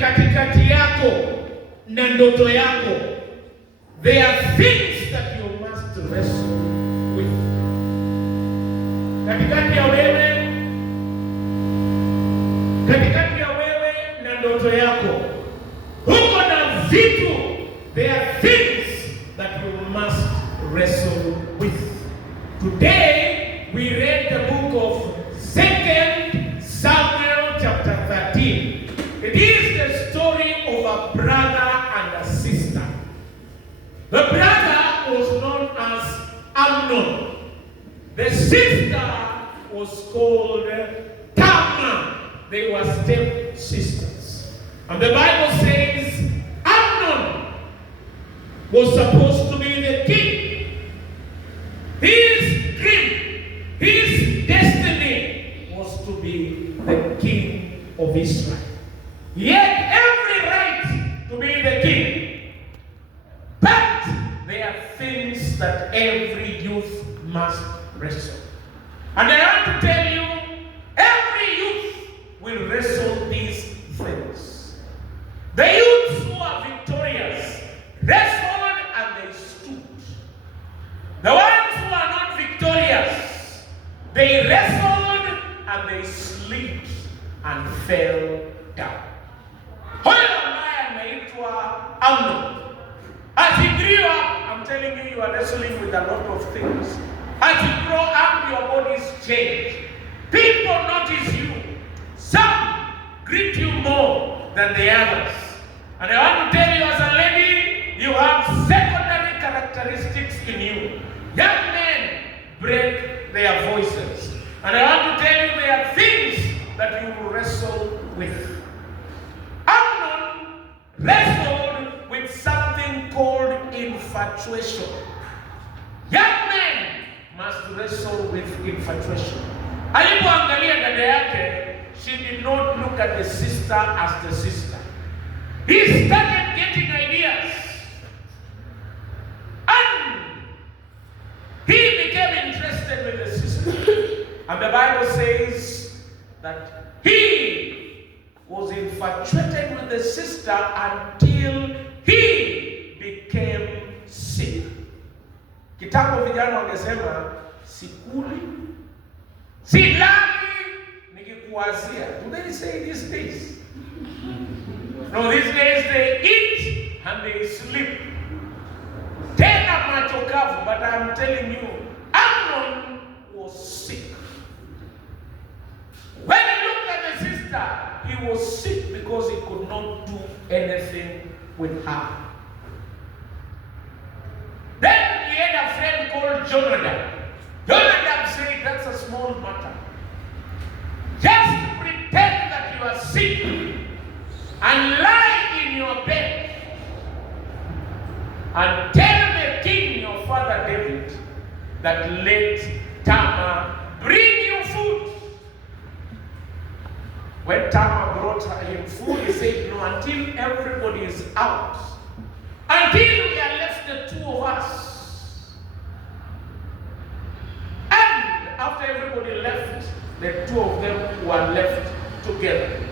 katikati yako na ndoto yako, there are things that you must wrestle with. Katikati ya wewe na ndoto yako, huko na vitu, there are things that you must wrestle with. Today we read the book of 2 Samuel chapter 13. It is the story of a brother and a sister. The brother was known as Amnon. The sister was called Tamar. They were step sisters. And the Bible says Amnon was supposed to be the king. His dream, his destiny was to be the king of Israel. He had every right to be the king. But there are things that every youth must wrestle. And I want to tell you, every youth will wrestle these things. The youths who are victorious wrestled and they stood. The ones who are not victorious, they wrestled and they slipped and fell down. Huyo ambaye anaitwa Amnon, as he grew up, I'm telling you, you are wrestling with a lot of things. As you grow up, your bodies change. People notice you. Some greet you more than the others. And I want to tell you, as a lady, you have secondary characteristics in you. Young men break their voices. And I want to tell you, there are things that you will wrestle with. Amnon wrestled with something called infatuation. Young men must wrestle with infatuation. Alipoangalia dada yake, she did not look at the sister as the sister. He started getting ideas. And he became interested with the sister. And the Bible says that he was infatuated with the sister until he became sick. Kitambo vijana wangesema sikuli, silali, nikikuwazia. Do they say these days? No, these days they eat and they sleep. Tena macho kavu, but I'm telling you, Amnon was sick. When he looked at the sister, he was sick because he could not do anything with her. Then he had a friend called Jonadab. Jonadab said, that's a small matter. Just pretend that you are sick and lie in your bed and tell the king, your father David, that let Tamar bring you food. When Tamar brought him food, he said, no, until everybody is out. Until we are left the two of us. And after everybody left, the two of them were left together.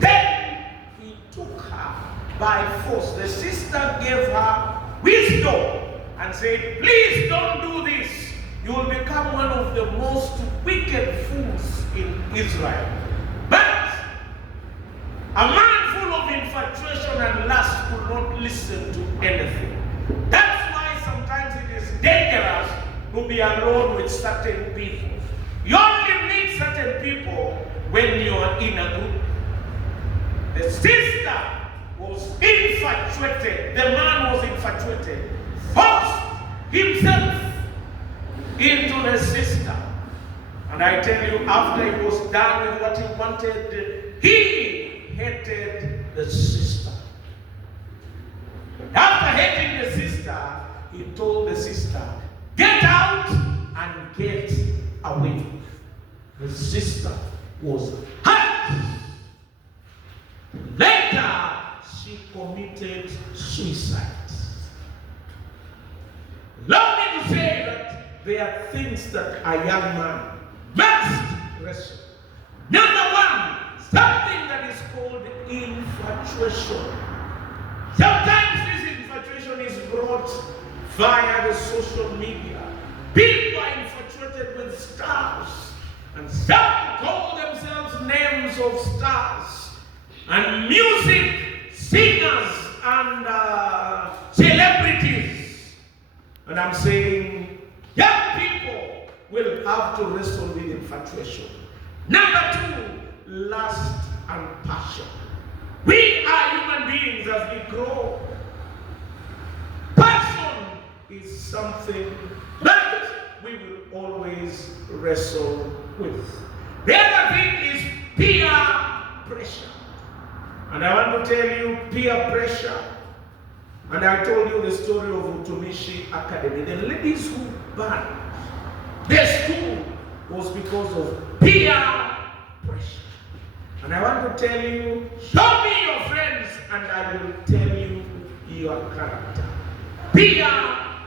Then he took her by force. The sister gave her wisdom and said, please don't do this. You will become one of the most wicked fools in Israel. But a man full of infatuation and lust could not listen to anything. That's why sometimes it is dangerous to be alone with certain people. You only meet certain people when you are in a group. The sister was infatuated. The man was infatuated. Forced himself into the sister. And I tell you, after he was done with what he wanted, he hated the sister. After hating the sister, he told the sister, get out and get away. The sister was hurt. Later, she committed suicide. Allow me to say that there are things that a young man must wrestle. Number one, something that is called infatuation. Sometimes this infatuation is brought via the social media. People are infatuated with stars, and some call themselves names of stars, and music, singers, and celebrities. And I'm saying, young people will have to wrestle with infatuation. Number 2, lust and passion. We are human beings as we grow. Passion is something that we will always wrestle with. The other thing is peer pressure. And I want to tell you, peer pressure. And I told you the story of Utumishi Academy. The ladies who banned their school was because of peer pressure. And I want to tell you, show me your friends and I will tell you your character. Peer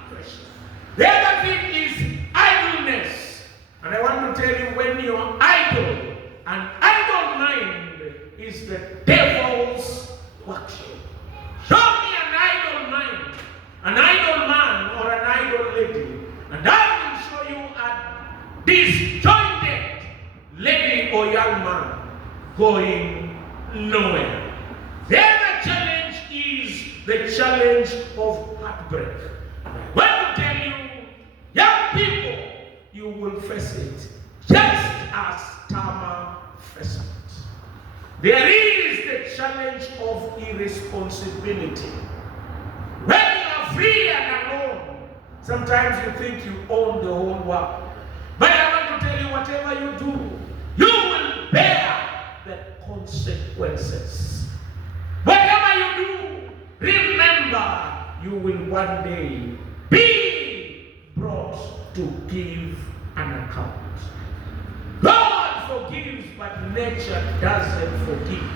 pressure. The other thing is idleness. And I want to tell you, when you're idle, an idle mind is the devil's workshop. Show me an idle mind, an idle man or an idle lady, and I will show you a disjointed lady or young man going nowhere. The other challenge is the challenge of heartbreak. I want to tell you, young people, you will face it just as Tama faced it. There is the challenge of irresponsibility. When you are free and alone, sometimes you think you own the whole world. But I want to tell you, whatever you do, you will bear the consequences. Whatever you do, remember, you will one day be brought to give an account. God forgives, but nature doesn't forgive.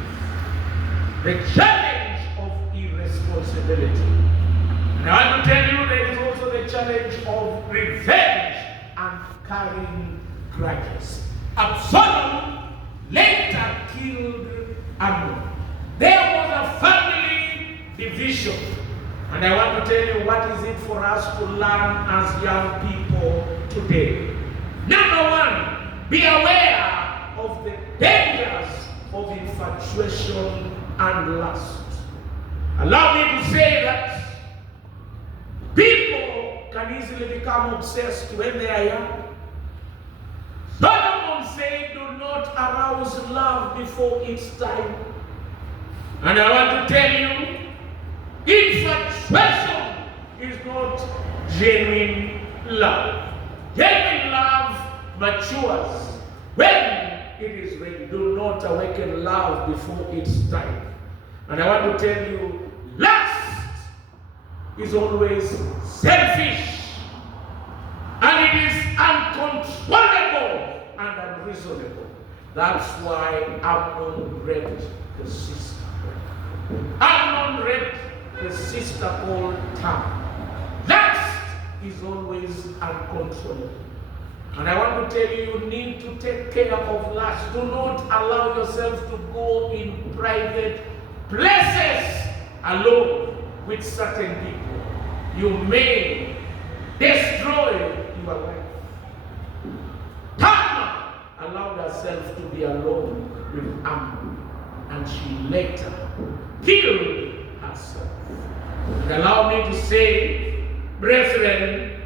The challenge of irresponsibility. And I want to tell you, there is also the challenge of revenge and carrying grudges. Absalom later killed Amnon. There was a family division. And I want to tell you, what is it for us to learn as young people today? Number 1, be aware of the dangers of infatuation and lust. Allow me to say that people can easily become obsessed when they are young. Solomon said, do not arouse love before its time. And I want to tell you, infatuation is not genuine love. Genuine love matures when it is ready. Do not awaken love before its time. And I want to tell you, lust is always selfish, and it is uncontrollable and unreasonable. That's why Amnon raped his sister. Amnon raped his sister called Tamar. Lust is always uncontrollable. And I want to tell you, you need to take care of lust. Do not allow yourself to go in private places alone with certain people. You may destroy your life. Tamar allowed herself to be alone with Amnon, and she later killed herself. And allow me to say, brethren,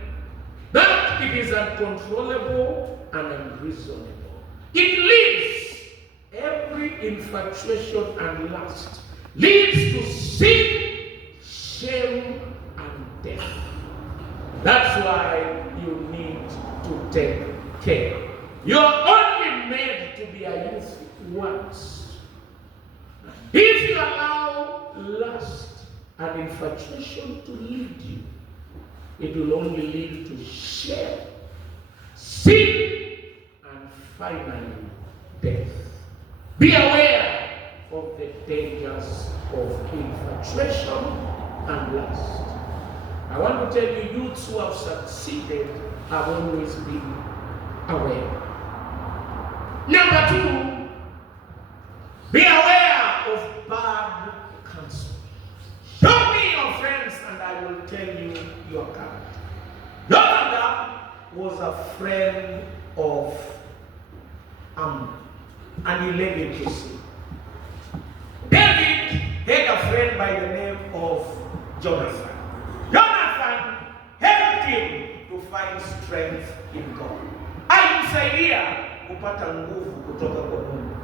that it is uncontrollable and unreasonable. It leads, every infatuation and lust leads to sin, shame, and death. That's why you need to take care. You're only made to be a youth once. If you allow lust and infatuation to lead you, it will only lead to shame, sin, and finally death. Be aware of the dangers of infatuation and lust. I want to tell you, youths who have succeeded have always been aware. Number 2, be aware will tell you your character. Jonathan was a friend of Amnon, and he led him to sin. David had a friend by the name of Jonathan. Jonathan helped him to find strength in God. Alimsaidia kupata nguvu kutoka kwa Mungu.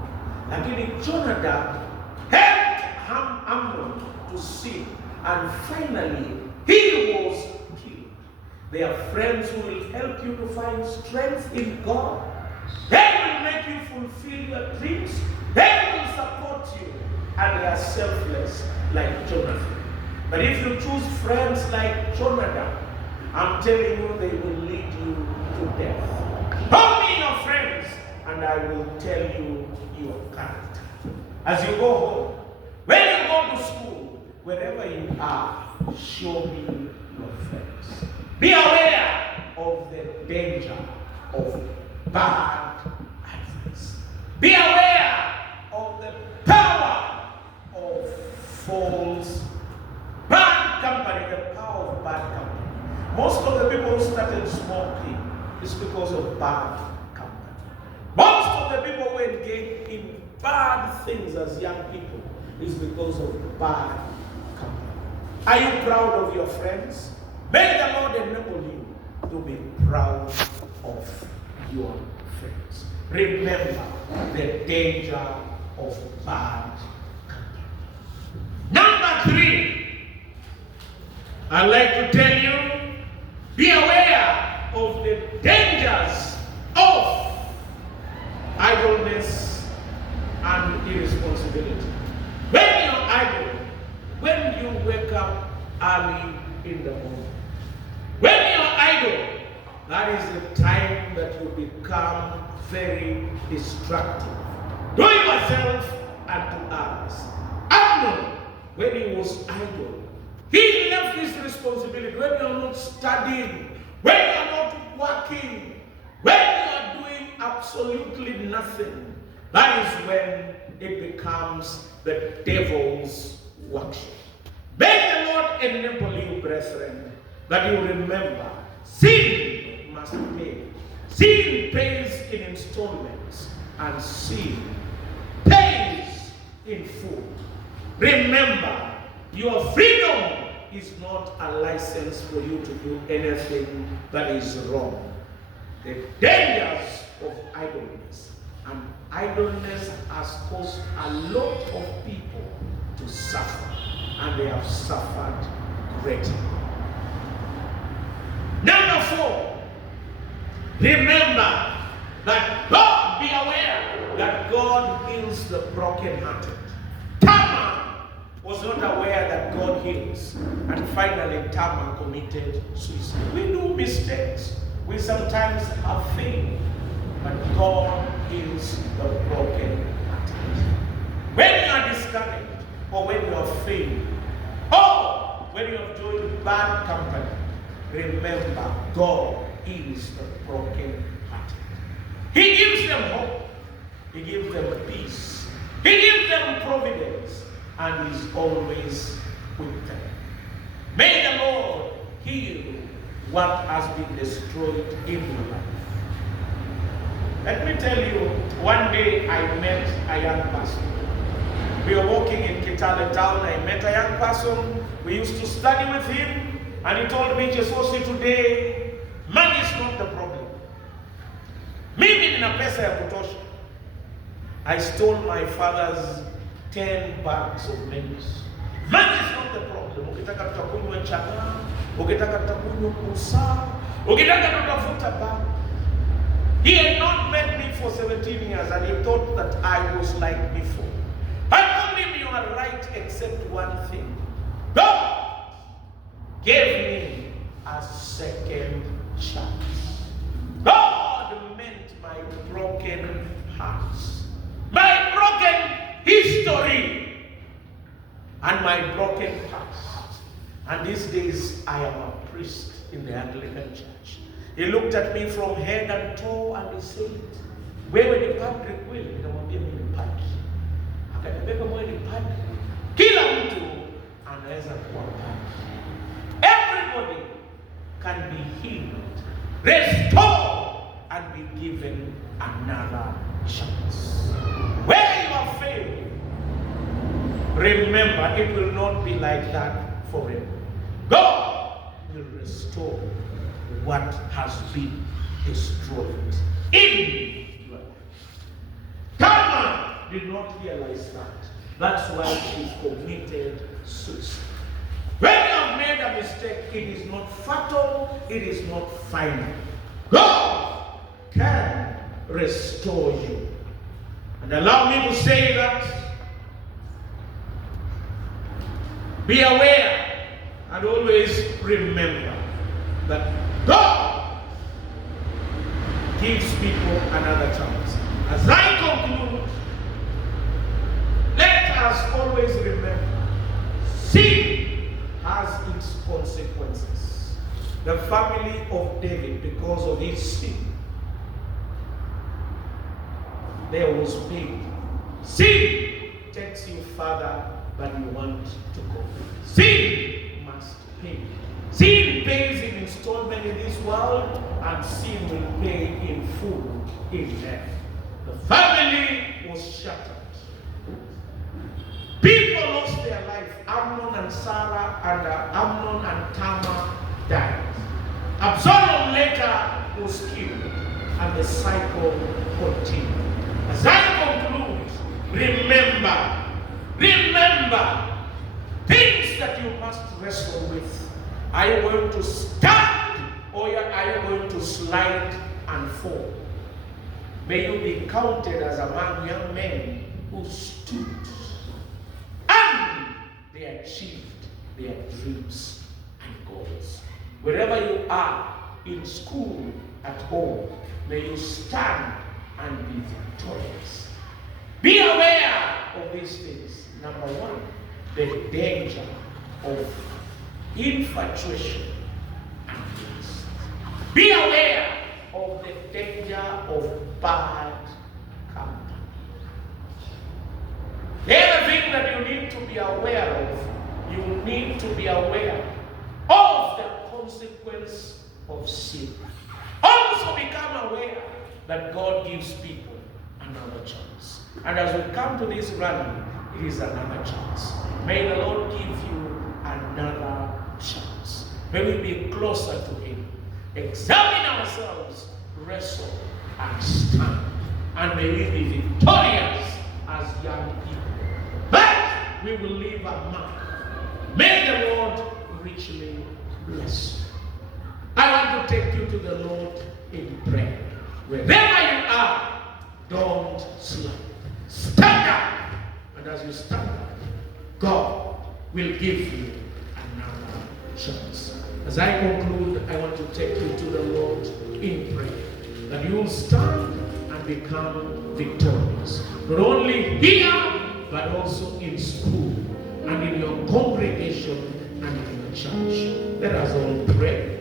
Lakini Jonathan helped Amnon to sin, and finally he was killed. They are friends who will help you to find strength in God. They will make you fulfill your dreams. They will support you, and they are selfless like Jonathan. But if you choose friends like Jonathan, I'm telling you, they will lead you to death. Call me your friends, and I will tell you your character. As you go home, when you go to school, wherever you are, show me your friends. Be aware of the danger of bad advice. Be aware of the power of false bad company, the power of bad company. Most of the people who started smoking is because of bad company. Most of the people who engage in bad things as young people is because of bad company. Are you proud of your friends? May the Lord enable you to be proud of your friends. Remember the danger of bad company. Number 3, I'd like to tell you, be aware of the dangers of idleness and irresponsibility. When you're idle, when you wake up early in the morning, when you're idle, that is the time that you become very destructive to yourself and to others. Amnon, when he was idle, he left his responsibility. When you're not studying, when you're not working, when you're doing absolutely nothing, that is when it becomes the devil's workshop. May the Lord enable you, brethren, that you remember, sin must pay. Sin pays in installments, and sin pays in full. Remember, your freedom is not a license for you to do anything that is wrong. The dangers of idleness, and idleness has caused a lot of people to suffer, and they have suffered greatly. Number 4, remember that God, be aware that God heals the brokenhearted. Tamar was not aware that God heals, and finally Tamar committed suicide. We do mistakes. We sometimes have failed, but God heals the brokenhearted. When you are discouraged, or when you are failing, or when you have joined bad company, remember God heals the brokenhearted. He gives them hope. He gives them peace. He gives them providence. And is always with them. May the Lord heal what has been destroyed in your life. Let me tell you, one day I met a young person. We were walking in Kitale town. I met a young person. We used to study with him, and he told me, Jesosi, today, money is not the problem. Mimi nina pesa ya kutosha. I stole my father's 10 bags of maize. Money is not the problem. Ukitaka tutakunywa chakula, ukitaka tutakunywa kusa, ukitaka tutafuta bank. He had not met me for 17 years, and he thought that I was like before. I told him, you are right except one thing. God gave me a second chance. God meant my broken hearts, my broken history, and my broken past. And these days I am a priest in the Anglican Church. He looked at me from head and toe and he said, wewe ni padri kweli? Nikamwambia mimi ni padri. Akaniambia wewe ni padri. Kila mtu anaweza kuwa padri. restore, and be given another chance. Where you have failed, remember it will not be like that forever. God will restore what has been destroyed in your life. Tamar did not realize that. That's why she committed suicide. When you have made a mistake, it is not fatal, it is not final. God can restore you. And allow me to say that, be aware and always remember that God gives people another chance. As I conclude, let us always remember, sin has its consequences. The family of David, because of his sin, there was pain. Sin takes you further than you want to go. Sin must pay. Sin pays in installment in this world, and sin will pay in full in heaven. The family was shattered. People lost their life. Amnon and Sarah and Amnon and Tamar died. Absalom later was killed, and the cycle continued. As I conclude, remember things that you must wrestle with. Are you going to stand, or are you going to slide and fall? May you be counted as among young men who stood and they achieved their dreams and goals. Wherever you are, in school, at home, may you stand and be victorious. Be aware of these things. Number one, the danger of infatuation and lust. Be aware of the danger of bad company. The other thing that you need to be aware of, you need to be aware of the consequence of sin. Also become aware that God gives people another chance. And as we come to this rally, it is another chance. May the Lord give you another chance. May we be closer to Him. Examine ourselves, wrestle, and stand. And may we be victorious as young people. But we will leave a mark. May the Lord richly bless you. I want to take you to the Lord in prayer. Wherever you are, don't slide. Stand up. And as you stand up, God will give you another chance. As I conclude, I want to take you to the Lord in prayer, that you will stand and become victorious. Not only here, but also in school and in your congregation and in your church. Let us all pray.